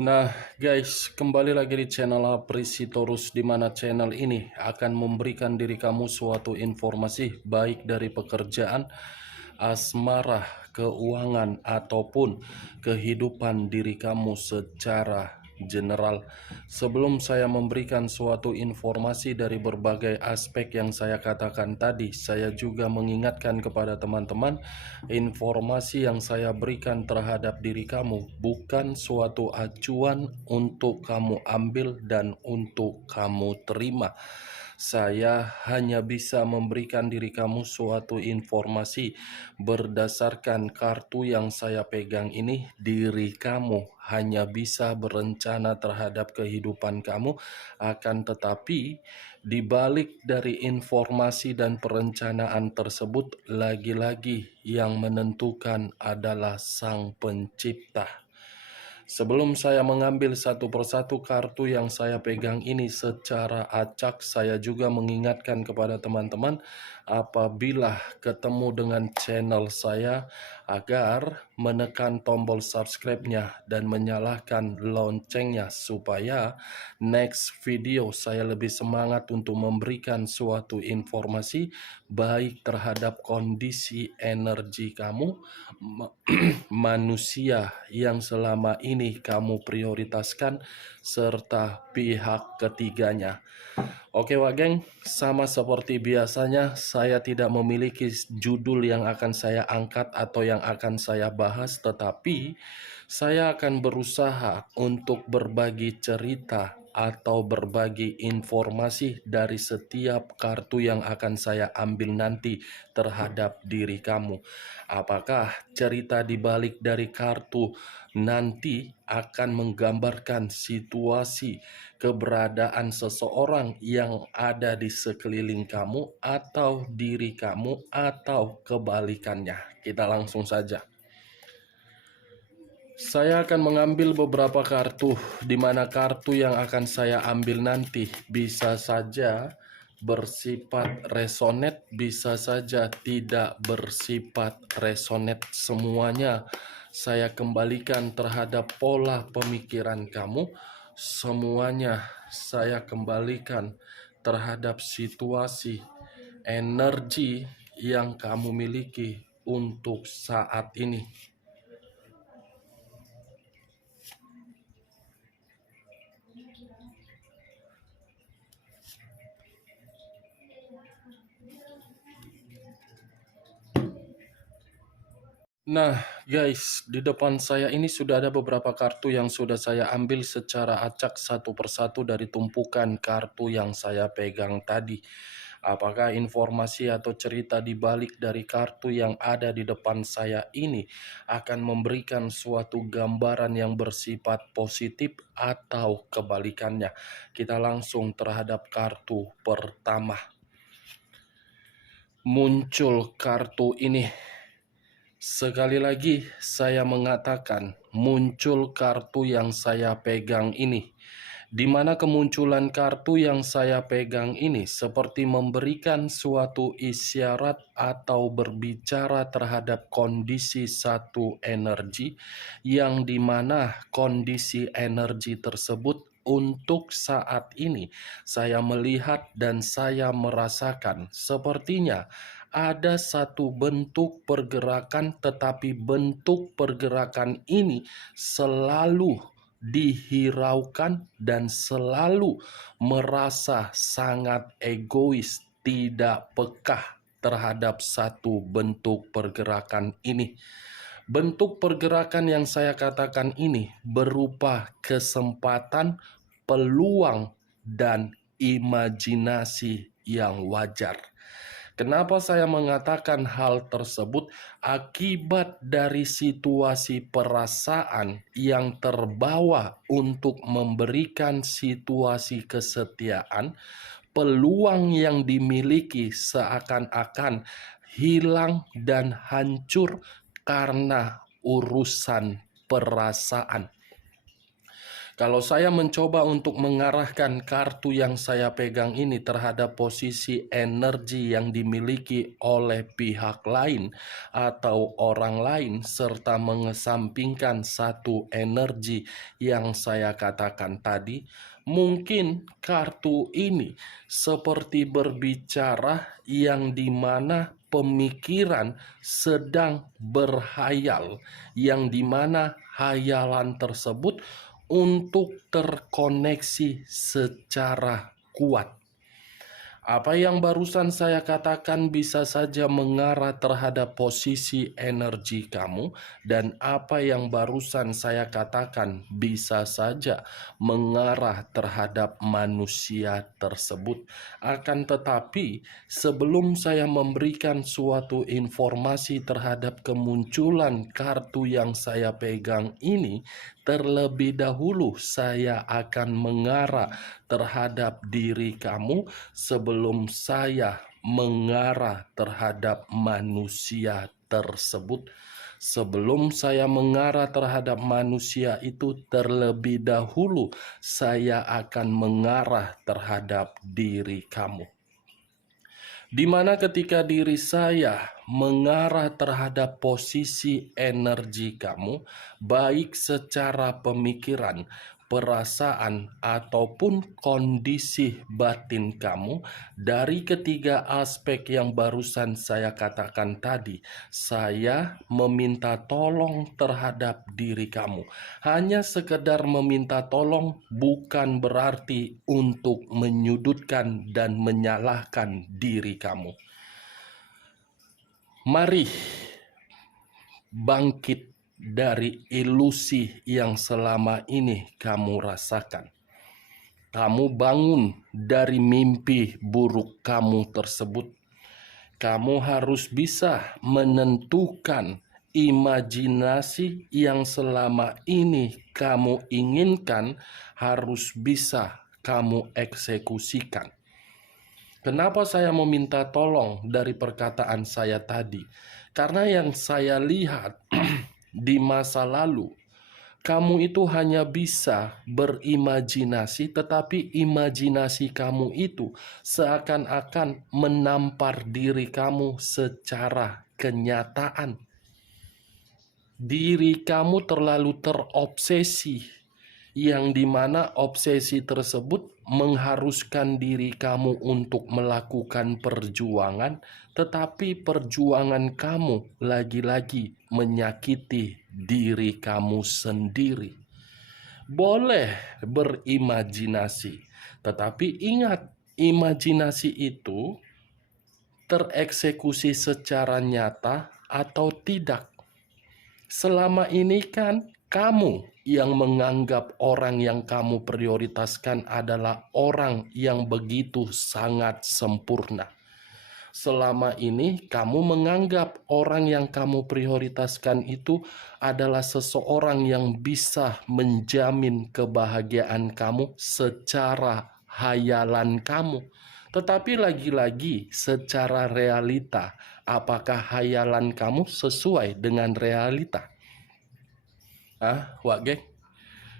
Nah, guys, kembali lagi di channel Aprisitorus, di mana channel ini akan memberikan diri kamu suatu informasi baik dari pekerjaan, asmara, keuangan, ataupun kehidupan diri kamu secara general. Sebelum saya memberikan suatu informasi dari berbagai aspek yang saya katakan tadi, saya juga mengingatkan kepada teman-teman, informasi yang saya berikan terhadap diri kamu bukan suatu acuan untuk kamu ambil dan untuk kamu terima. Saya hanya bisa memberikan diri kamu suatu informasi berdasarkan kartu yang saya pegang ini. Diri kamu hanya bisa berencana terhadap kehidupan kamu, akan tetapi di balik dari informasi dan perencanaan tersebut, lagi-lagi yang menentukan adalah Sang Pencipta. Sebelum saya mengambil satu persatu kartu yang saya pegang ini secara acak, saya juga mengingatkan kepada teman-teman apabila ketemu dengan channel saya agar menekan tombol subscribe-nya dan menyalakan loncengnya supaya next video saya lebih semangat untuk memberikan suatu informasi baik terhadap kondisi energi kamu, manusia yang selama ini kamu prioritaskan, serta pihak ketiganya. Oke Wak Geng, sama seperti biasanya saya tidak memiliki judul yang akan saya angkat atau yang akan saya bahas, tetapi saya akan berusaha untuk berbagi cerita atau berbagi informasi dari setiap kartu yang akan saya ambil nanti terhadap diri kamu. Apakah cerita di balik dari kartu nanti akan menggambarkan situasi keberadaan seseorang yang ada di sekeliling kamu, atau diri kamu, atau kebalikannya? Kita langsung saja. Saya akan mengambil beberapa kartu, di mana kartu yang akan saya ambil nanti bisa saja bersifat resonate, bisa saja tidak bersifat resonate. Semuanya saya kembalikan terhadap pola pemikiran kamu. Semuanya saya kembalikan terhadap situasi energi yang kamu miliki untuk saat ini. Nah guys, di depan saya ini sudah ada beberapa kartu yang sudah saya ambil secara acak satu persatu dari tumpukan kartu yang saya pegang tadi. Apakah informasi atau cerita di balik dari kartu yang ada di depan saya ini akan memberikan suatu gambaran yang bersifat positif atau kebalikannya? Kita langsung terhadap kartu pertama. Muncul kartu ini. Sekali lagi saya mengatakan, muncul kartu yang saya pegang ini, di mana kemunculan kartu yang saya pegang ini seperti memberikan suatu isyarat atau berbicara terhadap kondisi satu energi, yang dimana kondisi energi tersebut untuk saat ini saya melihat dan saya merasakan sepertinya ada satu bentuk pergerakan, tetapi bentuk pergerakan ini selalu dihiraukan dan selalu merasa sangat egois, tidak peka terhadap satu bentuk pergerakan ini. Bentuk pergerakan yang saya katakan ini berupa kesempatan, peluang, dan imajinasi yang wajar. Kenapa saya mengatakan hal tersebut? Akibat dari situasi perasaan yang terbawa untuk memberikan situasi kesetiaan, peluang yang dimiliki seakan-akan hilang dan hancur karena urusan perasaan. Kalau saya mencoba untuk mengarahkan kartu yang saya pegang ini terhadap posisi energi yang dimiliki oleh pihak lain atau orang lain, serta mengesampingkan satu energi yang saya katakan tadi, mungkin kartu ini seperti berbicara yang dimana pemikiran sedang berhayal, yang dimana hayalan tersebut untuk terkoneksi secara kuat. Apa yang barusan saya katakan bisa saja mengarah terhadap posisi energi kamu, dan apa yang barusan saya katakan bisa saja mengarah terhadap manusia tersebut. Akan tetapi, sebelum saya memberikan suatu informasi terhadap kemunculan kartu yang saya pegang ini, terlebih dahulu saya akan mengarah terhadap diri kamu sebelum saya mengarah terhadap manusia tersebut. Sebelum saya mengarah terhadap manusia itu, terlebih dahulu saya akan mengarah terhadap diri kamu. Di mana ketika diri saya mengarah terhadap posisi energi kamu, baik secara pemikiran, perasaan, ataupun kondisi batin kamu, dari ketiga aspek yang barusan saya katakan tadi, saya meminta tolong terhadap diri kamu. Hanya sekedar meminta tolong bukan berarti untuk menyudutkan dan menyalahkan diri kamu. Mari bangkit dari ilusi yang selama ini kamu rasakan. Kamu bangun dari mimpi buruk kamu tersebut. Kamu harus bisa menentukan imajinasi yang selama ini kamu inginkan harus bisa kamu eksekusikan. Kenapa saya meminta tolong dari perkataan saya tadi? Karena yang saya lihat di masa lalu, kamu itu hanya bisa berimajinasi, tetapi imajinasi kamu itu seakan-akan menampar diri kamu secara kenyataan. Diri kamu terlalu terobsesi, yang dimana obsesi tersebut mengharuskan diri kamu untuk melakukan perjuangan, tetapi perjuangan kamu lagi-lagi menyakiti diri kamu sendiri. Boleh berimajinasi, tetapi ingat, imajinasi itu tereksekusi secara nyata atau tidak. Selama ini kan kamu yang menganggap orang yang kamu prioritaskan adalah orang yang begitu sangat sempurna. Selama ini kamu menganggap orang yang kamu prioritaskan itu adalah seseorang yang bisa menjamin kebahagiaan kamu secara hayalan kamu. Tetapi lagi-lagi secara realita, apakah hayalan kamu sesuai dengan realita? Wak geng,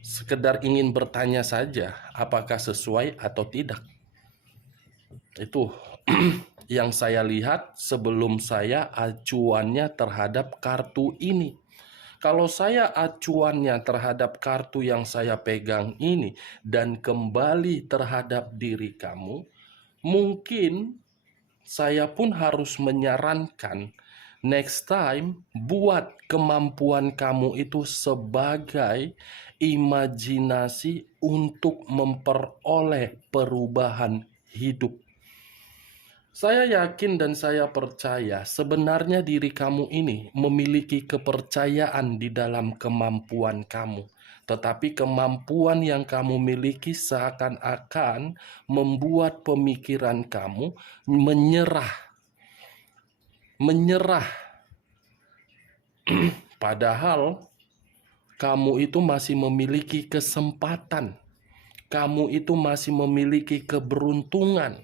sekedar ingin bertanya saja, apakah sesuai atau tidak? Itu yang saya lihat sebelum saya acuannya terhadap kartu ini. Kalau saya acuannya terhadap kartu yang saya pegang ini dan kembali terhadap diri kamu, mungkin saya pun harus menyarankan next time buat kemampuan kamu itu sebagai imajinasi untuk memperoleh perubahan hidup. Saya yakin dan saya percaya sebenarnya diri kamu ini memiliki kepercayaan di dalam kemampuan kamu. Tetapi kemampuan yang kamu miliki seakan-akan membuat pemikiran kamu menyerah. Padahal kamu itu masih memiliki kesempatan. Kamu itu masih memiliki keberuntungan.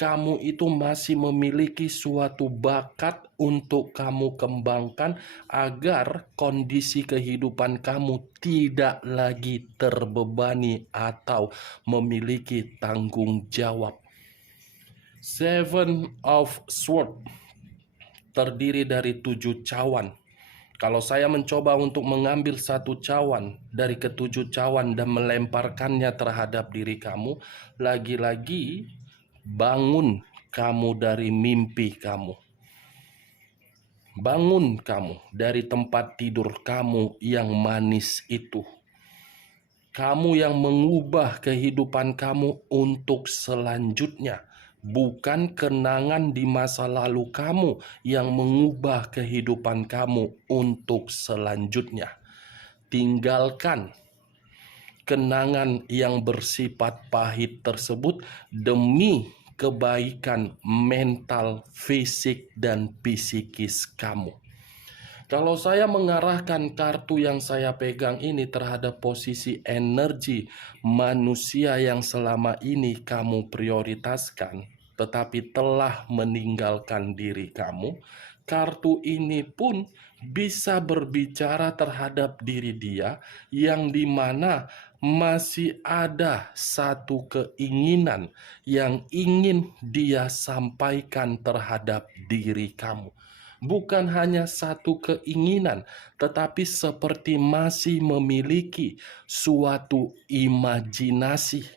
kamu itu masih memiliki suatu bakat untuk kamu kembangkan agar kondisi kehidupan kamu tidak lagi terbebani atau memiliki tanggung jawab. Seven of Swords terdiri dari 7 cawan. Kalau saya mencoba untuk mengambil satu cawan dari ketujuh cawan dan melemparkannya terhadap diri kamu, lagi-lagi bangun kamu dari mimpi kamu. Bangun kamu dari tempat tidur kamu yang manis itu. Kamu yang mengubah kehidupan kamu untuk selanjutnya. Bukan kenangan di masa lalu kamu yang mengubah kehidupan kamu untuk selanjutnya. Tinggalkan kenangan yang bersifat pahit tersebut demi kebaikan mental, fisik, dan psikis kamu. Kalau saya mengarahkan kartu yang saya pegang ini terhadap posisi energi manusia yang selama ini kamu prioritaskan, tetapi telah meninggalkan diri kamu, kartu ini pun bisa berbicara terhadap diri dia yang dimana masih ada satu keinginan yang ingin dia sampaikan terhadap diri kamu. Bukan hanya satu keinginan, tetapi seperti masih memiliki suatu imajinasi.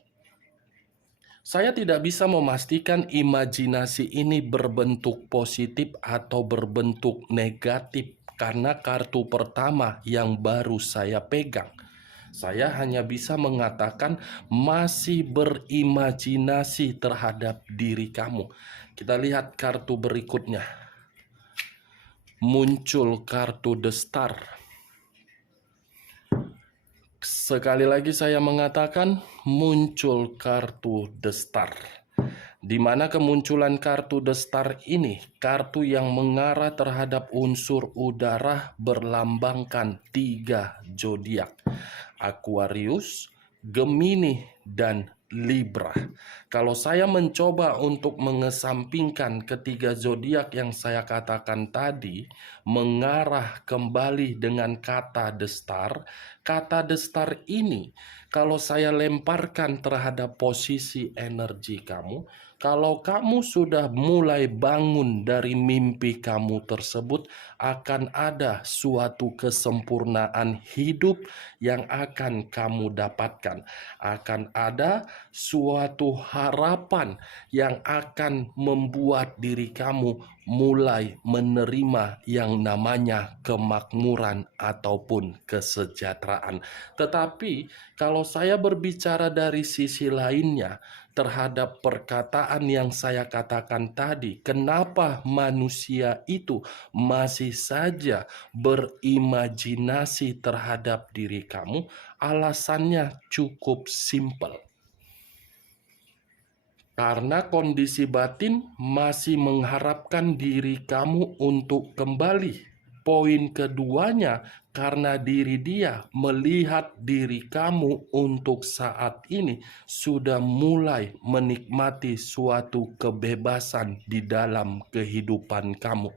Saya tidak bisa memastikan imajinasi ini berbentuk positif atau berbentuk negatif karena kartu pertama yang baru saya pegang. Saya hanya bisa mengatakan masih berimajinasi terhadap diri kamu. Kita lihat kartu berikutnya. Muncul kartu The Star. Sekali lagi saya mengatakan muncul kartu The Star. Di mana kemunculan kartu The Star ini, kartu yang mengarah terhadap unsur udara berlambangkan 3 zodiak. Aquarius, Gemini, dan Libra. Kalau saya mencoba untuk mengesampingkan ketiga zodiak yang saya katakan tadi, mengarah kembali dengan kata The Star, kata The Star ini kalau saya lemparkan terhadap posisi energi kamu, kalau kamu sudah mulai bangun dari mimpi kamu tersebut, akan ada suatu kesempurnaan hidup yang akan kamu dapatkan. Akan ada suatu harapan yang akan membuat diri kamu mulai menerima yang namanya kemakmuran ataupun kesejahteraan. Tetapi kalau saya berbicara dari sisi lainnya, terhadap perkataan yang saya katakan tadi, kenapa manusia itu masih saja berimajinasi terhadap diri kamu? Alasannya cukup simpel. Karena kondisi batin masih mengharapkan diri kamu untuk kembali. Poin keduanya, karena diri dia melihat diri kamu untuk saat ini sudah mulai menikmati suatu kebebasan di dalam kehidupan kamu.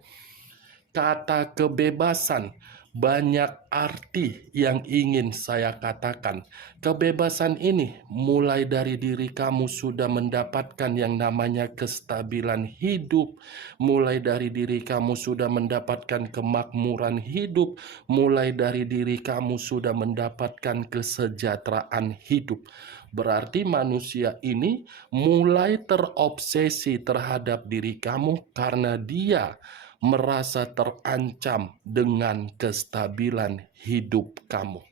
Kata kebebasan banyak arti yang ingin saya katakan. Kebebasan ini mulai dari diri kamu sudah mendapatkan yang namanya kestabilan hidup, mulai dari diri kamu sudah mendapatkan kemakmuran hidup, mulai dari diri kamu sudah mendapatkan kesejahteraan hidup. Berarti manusia ini mulai terobsesi terhadap diri kamu karena dia merasa terancam dengan kestabilan hidup kamu.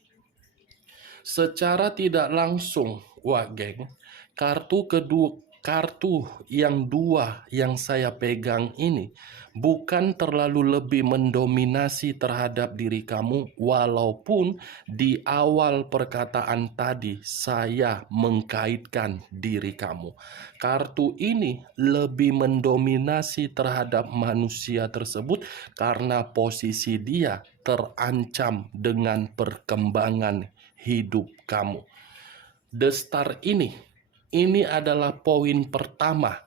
Secara tidak langsung, geng, kartu yang dua yang saya pegang ini bukan terlalu lebih mendominasi terhadap diri kamu, walaupun di awal perkataan tadi saya mengkaitkan diri kamu. Kartu ini lebih mendominasi terhadap manusia tersebut karena posisi dia terancam dengan perkembangan hidup kamu. The Star ini adalah poin pertama.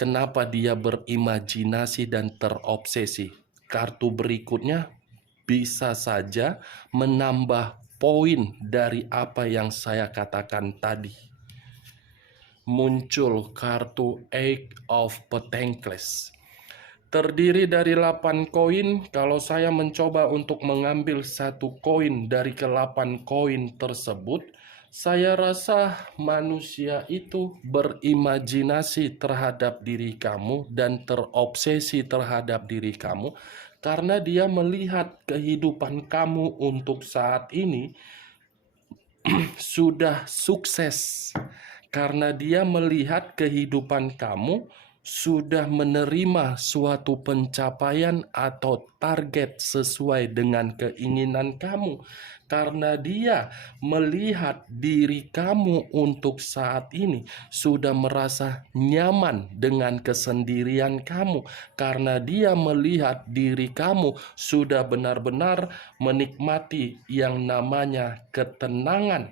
kenapa dia berimajinasi dan terobsesi. Kartu berikutnya bisa saja menambah poin dari apa yang saya katakan tadi. Muncul kartu Eight of Pentacles. Terdiri dari 8 koin. Kalau saya mencoba untuk mengambil satu koin dari ke-8 koin tersebut, saya rasa manusia itu berimajinasi terhadap diri kamu dan terobsesi terhadap diri kamu karena dia melihat kehidupan kamu untuk saat ini sudah sukses. Karena dia melihat kehidupan kamu sudah menerima suatu pencapaian atau target sesuai dengan keinginan kamu. Karena dia melihat diri kamu untuk saat ini sudah merasa nyaman dengan kesendirian kamu. Karena dia melihat diri kamu sudah benar-benar menikmati yang namanya ketenangan.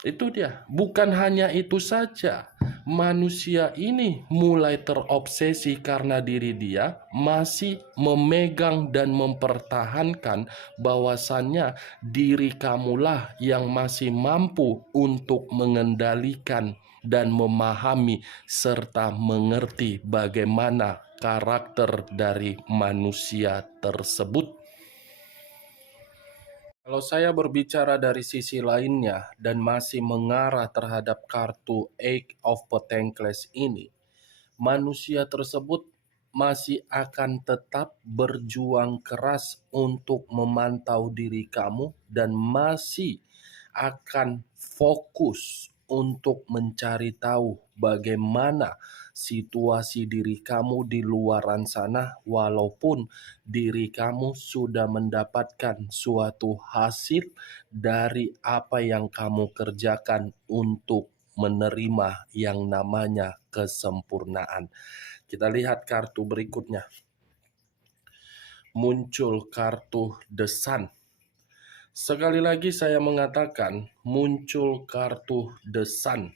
Itu dia. Bukan hanya itu saja. Manusia ini mulai terobsesi karena diri dia masih memegang dan mempertahankan bahwasannya diri kamulah yang masih mampu untuk mengendalikan dan memahami serta mengerti bagaimana karakter dari manusia tersebut. Kalau saya berbicara dari sisi lainnya dan masih mengarah terhadap kartu Eight of Pentacles ini, manusia tersebut masih akan tetap berjuang keras untuk memantau diri kamu dan masih akan fokus untuk mencari tahu bagaimana situasi diri kamu di luaran sana, walaupun diri kamu sudah mendapatkan suatu hasil dari apa yang kamu kerjakan untuk menerima yang namanya kesempurnaan. Kita lihat kartu berikutnya. Muncul kartu The Sun. Sekali lagi saya mengatakan muncul kartu The Sun,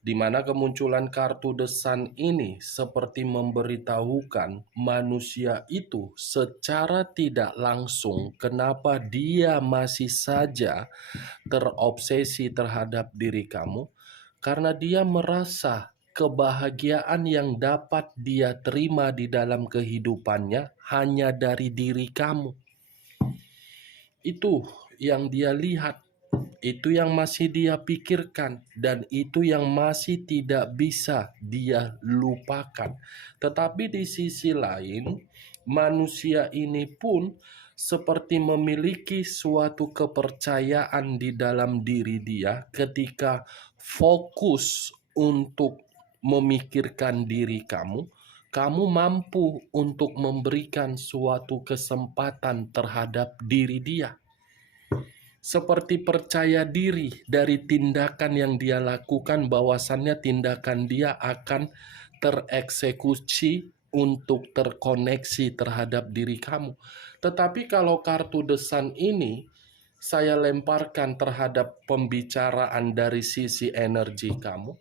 di mana kemunculan kartu The Sun ini seperti memberitahukan manusia itu secara tidak langsung kenapa dia masih saja terobsesi terhadap diri kamu, karena dia merasa kebahagiaan yang dapat dia terima di dalam kehidupannya hanya dari diri kamu. Itu yang dia lihat, itu yang masih dia pikirkan, dan itu yang masih tidak bisa dia lupakan. Tetapi di sisi lain, manusia ini pun seperti memiliki suatu kepercayaan di dalam diri dia ketika fokus untuk memikirkan diri kamu. Kamu mampu untuk memberikan suatu kesempatan terhadap diri dia. Seperti percaya diri dari tindakan yang dia lakukan, bahwasannya tindakan dia akan tereksekusi untuk terkoneksi terhadap diri kamu. Tetapi kalau kartu The Sun ini saya lemparkan terhadap pembicaraan dari sisi energi kamu,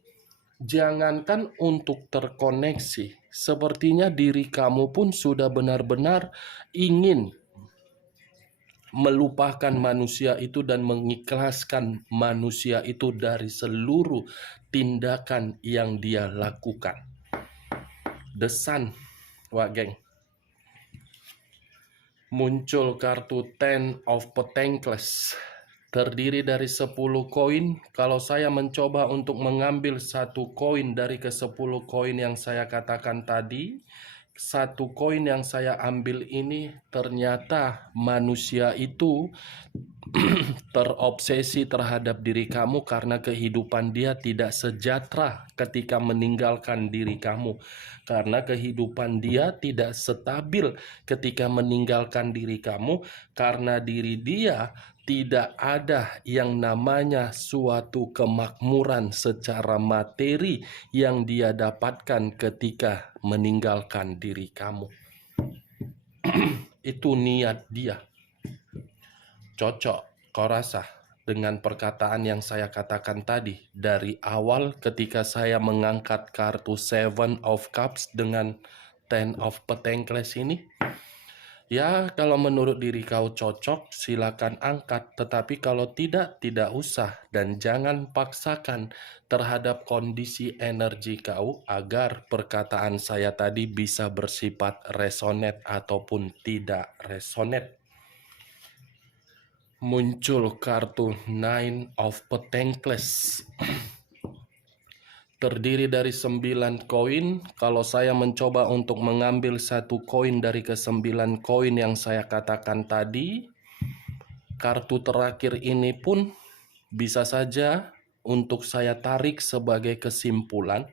jangankan untuk terkoneksi, sepertinya diri kamu pun sudah benar-benar ingin melupakan manusia itu dan mengikhlaskan manusia itu dari seluruh tindakan yang dia lakukan. The Sun, wah geng. Muncul kartu Ten of Pentacles. Terdiri dari 10 koin. Kalau saya mencoba untuk mengambil satu koin dari ke-10 koin yang saya katakan tadi, satu koin yang saya ambil ini ternyata manusia itu terobsesi terhadap diri kamu karena kehidupan dia tidak sejahtera ketika meninggalkan diri kamu. Karena kehidupan dia tidak stabil ketika meninggalkan diri kamu, karena diri dia tidak ada yang namanya suatu kemakmuran secara materi yang dia dapatkan ketika meninggalkan diri kamu. Itu niat dia. Cocok, kau rasa? dengan perkataan yang saya katakan tadi dari awal ketika saya mengangkat kartu Seven of Cups dengan Ten of Pentacles ini? Ya, kalau menurut diri kau cocok, silakan angkat. Tetapi kalau tidak, tidak usah. Dan jangan paksakan terhadap kondisi energi kau agar perkataan saya tadi bisa bersifat resonate ataupun tidak resonate. Muncul kartu Nine of Pentacles. Terdiri dari 9 koin. Kalau saya mencoba untuk mengambil satu koin dari ke-9 koin yang saya katakan tadi, kartu terakhir ini pun bisa saja untuk saya tarik sebagai kesimpulan.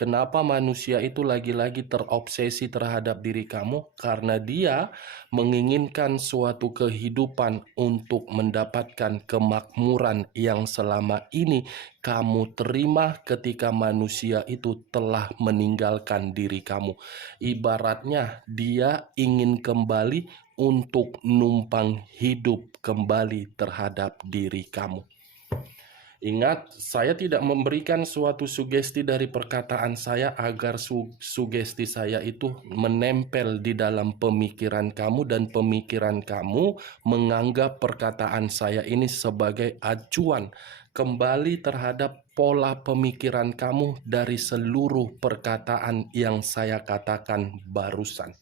Kenapa manusia itu lagi-lagi terobsesi terhadap diri kamu? Karena dia menginginkan suatu kehidupan untuk mendapatkan kemakmuran yang selama ini kamu terima ketika manusia itu telah meninggalkan diri kamu. Ibaratnya dia ingin kembali untuk numpang hidup kembali terhadap diri kamu. Ingat, saya tidak memberikan suatu sugesti dari perkataan saya agar sugesti saya itu menempel di dalam pemikiran kamu dan pemikiran kamu menganggap perkataan saya ini sebagai acuan kembali terhadap pola pemikiran kamu dari seluruh perkataan yang saya katakan barusan.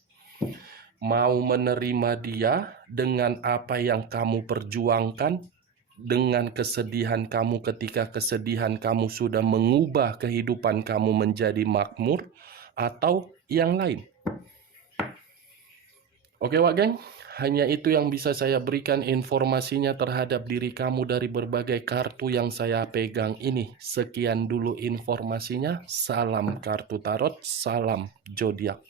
Mau menerima dia dengan apa yang kamu perjuangkan, dengan kesedihan kamu ketika kesedihan kamu sudah mengubah kehidupan kamu menjadi makmur, atau yang lain. Oke Wak Geng, hanya itu yang bisa saya berikan informasinya terhadap diri kamu dari berbagai kartu yang saya pegang ini. Sekian dulu informasinya. Salam kartu tarot, salam zodiak.